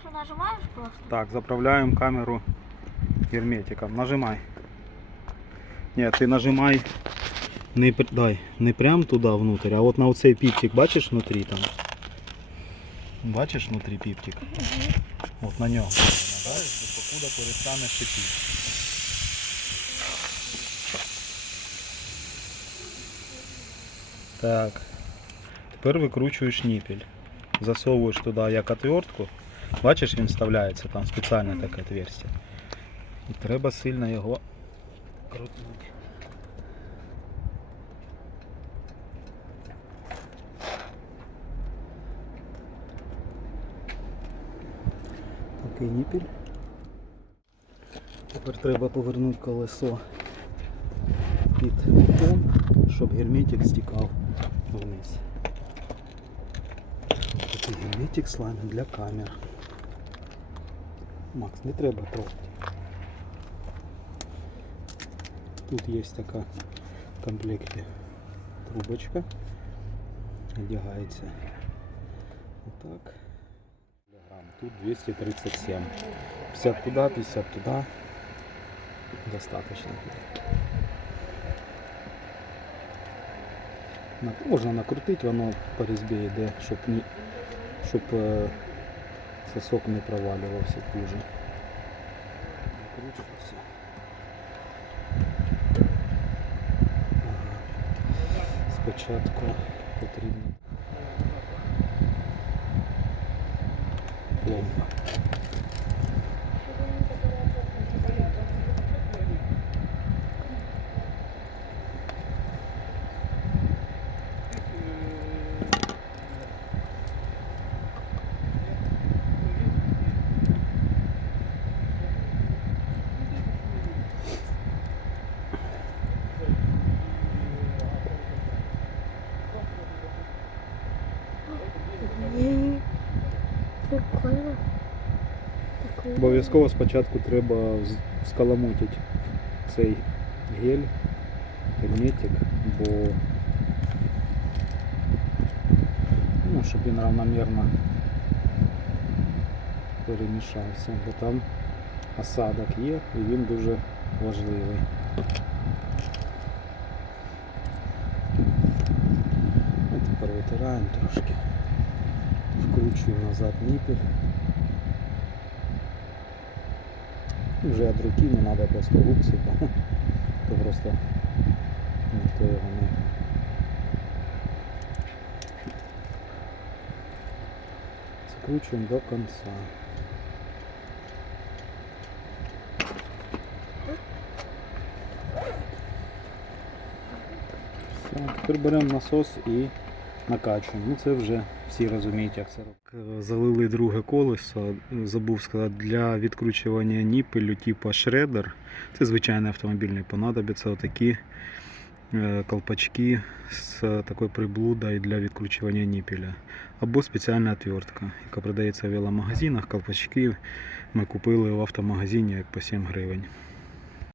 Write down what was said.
что нажимаешь просто? Так, заправляем камеру герметиком. Нажимай. Нет, ты нажимай не, пр- дай, не прям туда внутрь, а от на оцей піптик, бачиш внутрі там? Бачиш внутрі піптик? От на нього. Надаєш, покуда перестане шипіти. Так. Тепер викручуєш ніпель. Засовуєш туди як отвертку. Бачиш, він вставляється, там спеціальне таке отверстие. І треба сильно його крутнути. Такий ніпіль. Тепер треба повернути колесо під кутом, щоб герметик стікав вниз. Ось такий герметик слайм для камер. Макс, не треба трогати. Тут є така в комплекті трубочка. Одягається отак. Кілограм. Тут 237. 50 туда, 50 туда. Достаточно тут. На- Можна накрутити, воно по різьбі йде, щоб, ні, щоб е, сосок не провалювався дуже. Накручується. Ага. Спочатку потрібно пломба. Прикольно. Прикольно. Обов'язково спочатку треба скаламутити цей гель, герметик, бо ну, щоб він равномірно перемішався, бо там осадок є і він дуже важливий. А тепер витираємо трошки, вкручуємо назад ніпель. Вже від руки не треба просто губці, бо то просто ніхто його не. Закручуємо до кінця. Все, тепер беремо насос і Накачуємо. Ну це вже всі розуміють, як це робити. Залили друге колесо. Забув сказати, для відкручування ніпелю типу шредер. Це звичайний автомобільний понадобиться отакі е, колпачки з такою приблудою для відкручування ніпеля. Або спеціальна отвертка, яка продається в веломагазинах. Колпачки ми купили в автомагазині як по 7 гривень.